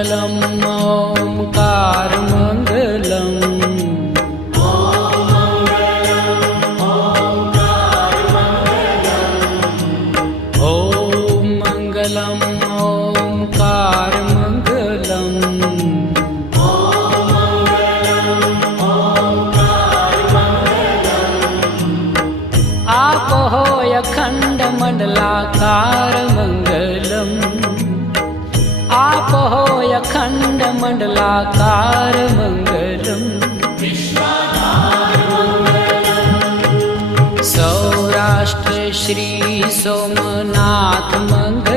मङ्गलम् ओङ्कारमङ्गलम् अखंड मंडलाकार मंगलम आप हो अखंड मंडलाकार मंगलम सौराष्ट्र श्री सोमनाथ मंगल